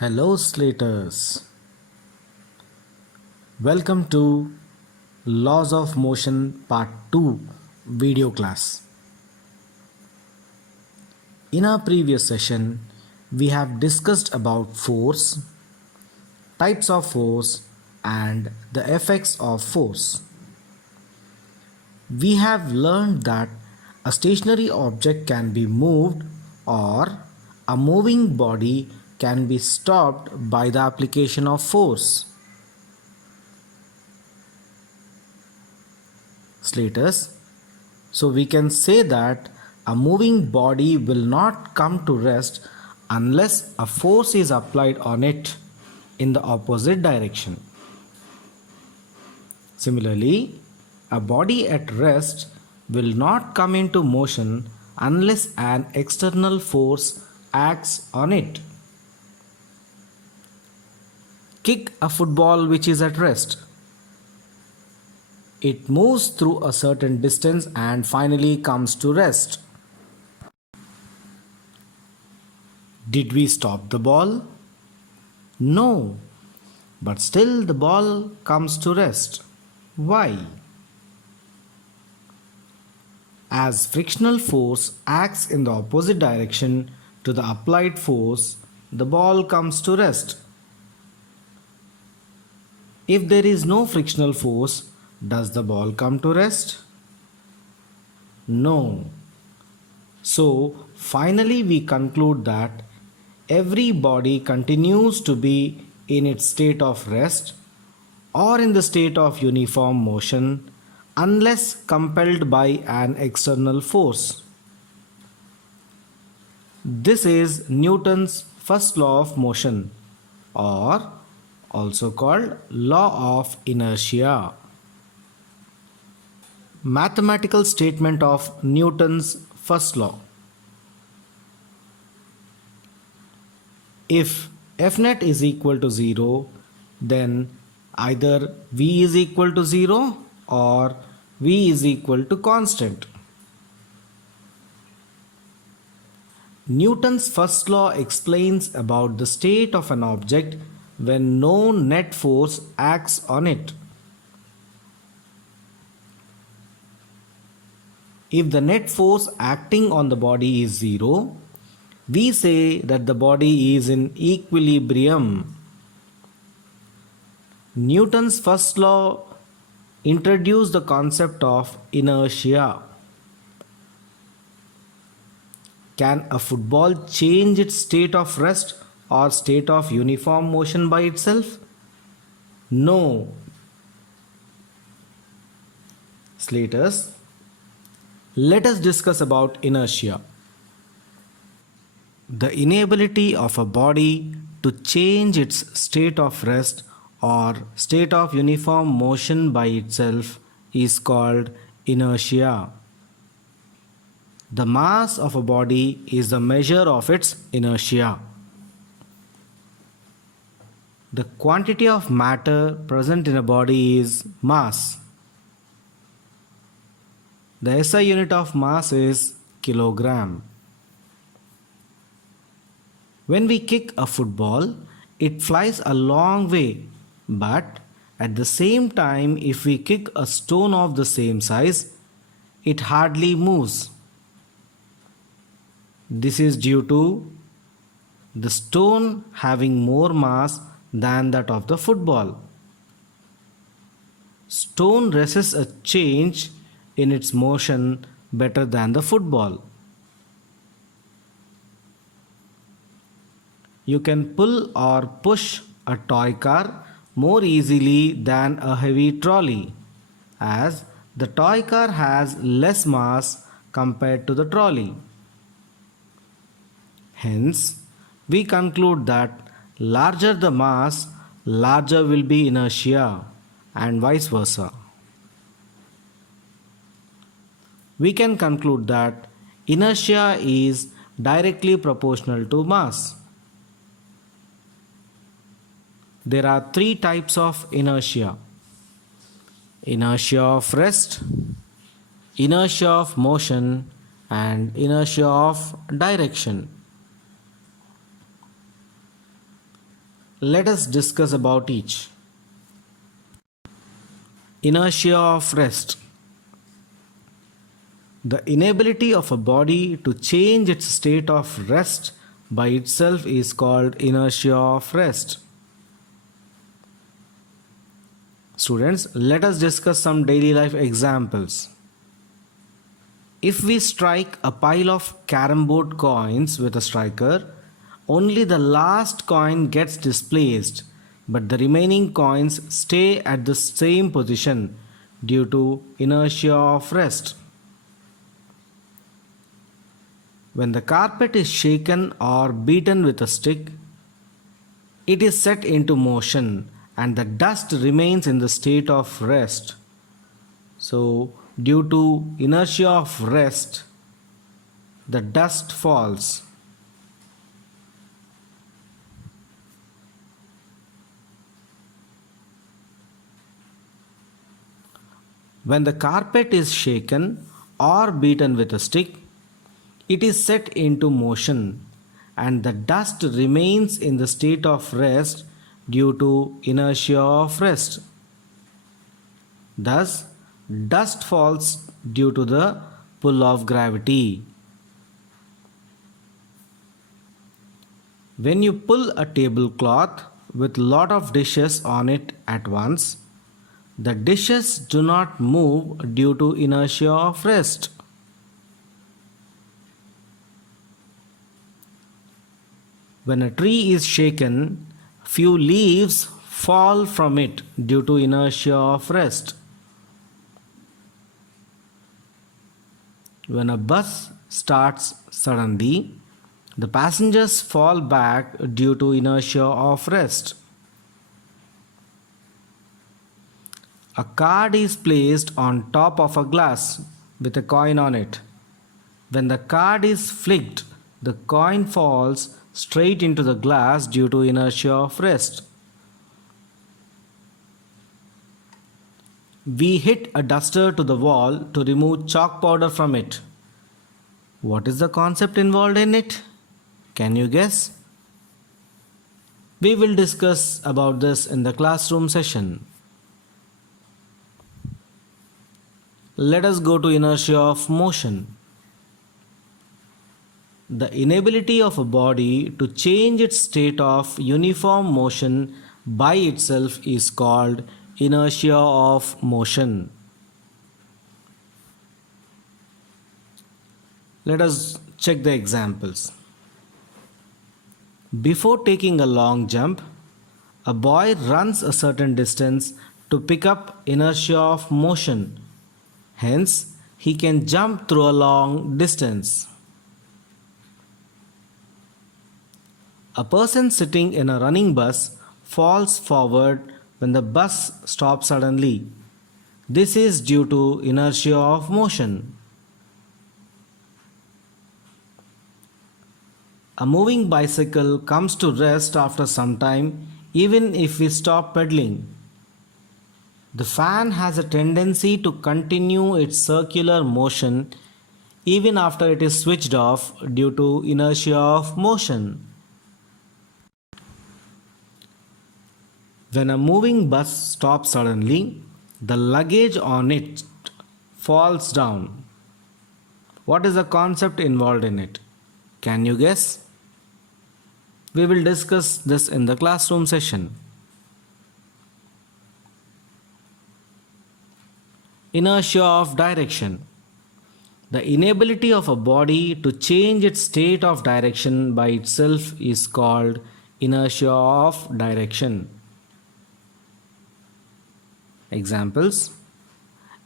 Hello, Slaters. Welcome to Laws of Motion Part 2 video class. In our previous session, we have discussed about force, types of force, and the effects of force. We have learned that a stationary object can be moved or a moving body can be stopped by the application of force. Slaters. So we can say that a moving body will not come to rest unless a force is applied on it in the opposite direction. Similarly, a body at rest will not come into motion unless an external force acts on it. Kick a football which is at rest. It moves through a certain distance and finally comes to rest. Did we stop the ball? No, but still the ball comes to rest. Why? As frictional force acts in the opposite direction to the applied force, the ball comes to rest. If there is no frictional force, does the ball come to rest? No. So, finally, we conclude that every body continues to be in its state of rest or in the state of uniform motion unless compelled by an external force. This is Newton's first law of motion, or also called law of inertia. Mathematical statement of Newton's first law. If F net is equal to 0, then either V is equal to 0 or V is equal to constant. Newton's first law explains about the state of an object when no net force acts on it. If the net force acting on the body is 0, we say that the body is in equilibrium. Newton's first law introduced the concept of inertia. Can a football change its state of rest or state of uniform motion by itself? No. Slaters, let us discuss about inertia. The inability of a body to change its state of rest or state of uniform motion by itself is called inertia. The mass of a body is the measure of its inertia. The quantity of matter present in a body is mass. The SI unit of mass is kilogram. When we kick a football, it flies a long way, but at the same time, if we kick a stone of the same size, it hardly moves. This is due to the stone having more mass than that of the football. Stone resists a change in its motion better than the football. You can pull or push a toy car more easily than a heavy trolley, as the toy car has less mass compared to the trolley. Hence, we conclude that larger the mass, larger will be inertia, and vice versa. We can conclude that inertia is directly proportional to mass. There are three types of inertia: inertia of rest, inertia of motion, and inertia of direction. Let us discuss about each. Inertia of rest. The inability of a body to change its state of rest by itself is called inertia of rest. Students, let us discuss some daily life examples. If we strike a pile of carom board coins with a striker, only the last coin gets displaced, but the remaining coins stay at the same position due to inertia of rest. When the carpet is shaken or beaten with a stick, it is set into motion and the dust remains in the state of rest. So, due to inertia of rest, the dust falls. When the carpet is shaken or beaten with a stick, it is set into motion and the dust remains in the state of rest due to inertia of rest. Thus, dust falls due to the pull of gravity. When you pull a tablecloth with lot of dishes on it at once, the dishes do not move due to inertia of rest. When a tree is shaken, few leaves fall from it due to inertia of rest. When a bus starts suddenly, the passengers fall back due to inertia of rest. A card is placed on top of a glass with a coin on it. When the card is flicked, the coin falls straight into the glass due to inertia of rest. We hit a duster to the wall to remove chalk powder from it. What is the concept involved in it? Can you guess? We will discuss about this in the classroom session. Let us go to inertia of motion. The inability of a body to change its state of uniform motion by itself is called inertia of motion. Let us check the examples. Before taking a long jump, a boy runs a certain distance to pick up inertia of motion. Hence, he can jump through a long distance. A person sitting in a running bus falls forward when the bus stops suddenly. This is due to inertia of motion. A moving bicycle comes to rest after some time even if we stop pedaling. The fan has a tendency to continue its circular motion even after it is switched off due to inertia of motion. When a moving bus stops suddenly, the luggage on it falls down. What is the concept involved in it? Can you guess? We will discuss this in the classroom session. Inertia of direction. The inability of a body to change its state of direction by itself is called inertia of direction. Examples: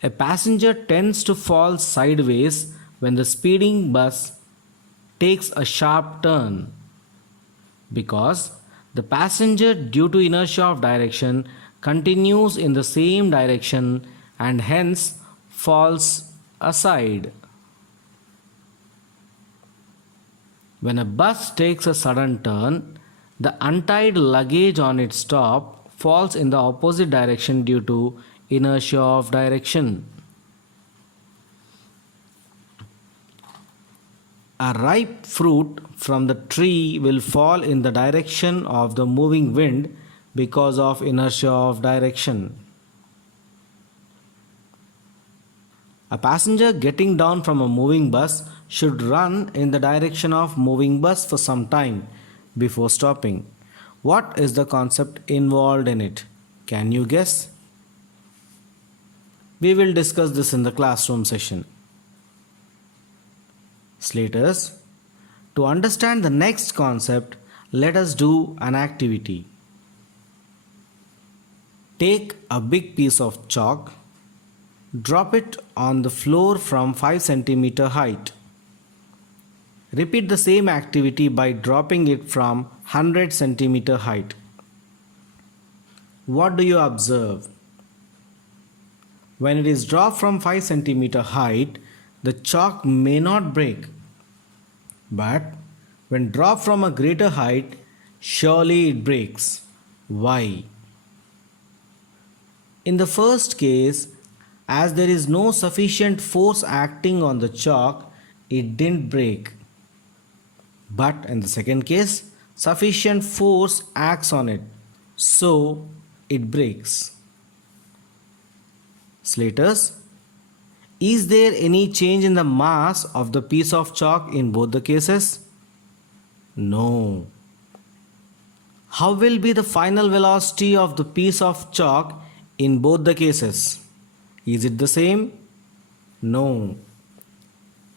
a passenger tends to fall sideways when the speeding bus takes a sharp turn because the passenger, due to inertia of direction, continues in the same direction and hence falls aside. When a bus takes a sudden turn, the untied luggage on its top falls in the opposite direction due to inertia of direction. A ripe fruit from the tree will fall in the direction of the moving wind because of inertia of direction. A passenger getting down from a moving bus should run in the direction of moving bus for some time before stopping. What is the concept involved in it? Can you guess? We will discuss this in the classroom session. Slaters, to understand the next concept, let us do an activity. Take a big piece of chalk, drop it on the floor from 5 cm height. Repeat the same activity by dropping it from 100 cm height. What do you observe? When it is dropped from 5 cm height, the chalk may not break. But when dropped from a greater height, surely it breaks. Why? In the first case, as there is no sufficient force acting on the chalk, it didn't break. But in the second case, sufficient force acts on it, so it breaks. Slaters, is there any change in the mass of the piece of chalk in both the cases? No. How will be the final velocity of the piece of chalk in both the cases? Is it the same? No.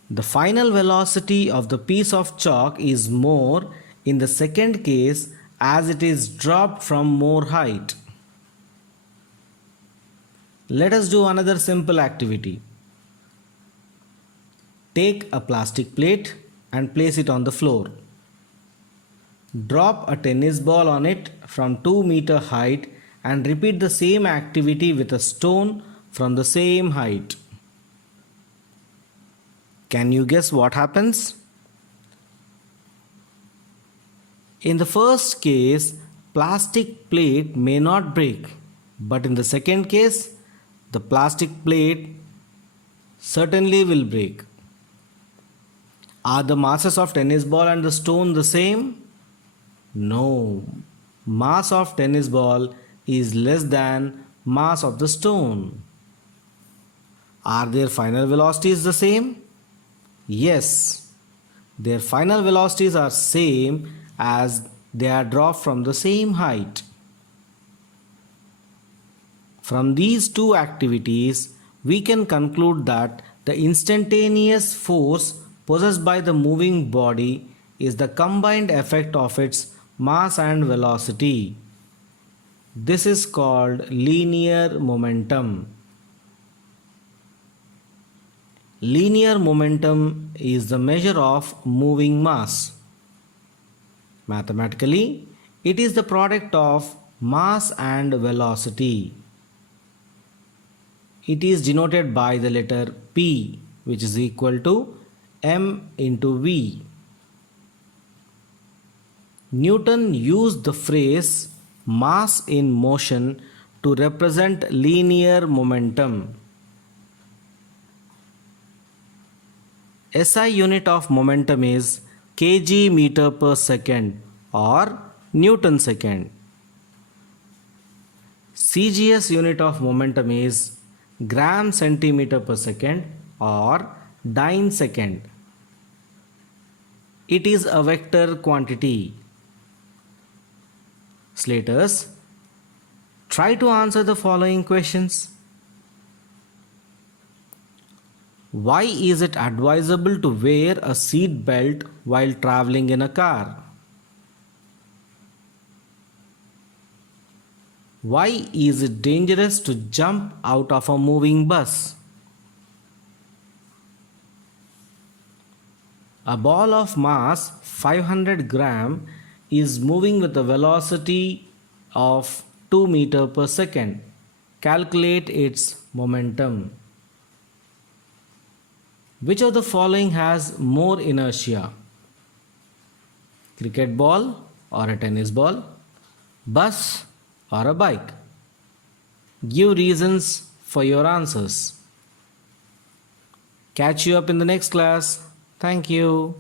The final velocity of the piece of chalk is more in the second case as it is dropped from more height. Let us do another simple activity. Take a plastic plate and place it on the floor. Drop a tennis ball on it from 2 meter height and repeat the same activity with a stone from the same height. Can you guess what happens? In the first case, plastic plate may not break, but in the second case, the plastic plate certainly will break. Are the masses of tennis ball and the stone the same? No. Mass of tennis ball is less than mass of the stone. Are their final velocities the same? Yes. Their final velocities are same as they are dropped from the same height. From these two activities, we can conclude that the instantaneous force possessed by the moving body is the combined effect of its mass and velocity. This is called linear momentum. Linear momentum is the measure of moving mass. Mathematically, it is the product of mass and velocity. It is denoted by the letter P, which is equal to m into v. Newton used the phrase mass in motion to represent linear momentum. SI unit of momentum is kg meter per second or Newton second. CGS unit of momentum is gram centimeter per second or dyne second. It is a vector quantity. Slaters, try to answer the following questions. Why is it advisable to wear a seat belt while traveling in a car? Why is it dangerous to jump out of a moving bus? A ball of mass 500 gram is moving with a velocity of 2 meter per second. Calculate its momentum. Which of the following has more inertia? Cricket ball or a tennis ball? Bus or a bike? Give reasons for your answers. Catch you up in the next class. Thank you.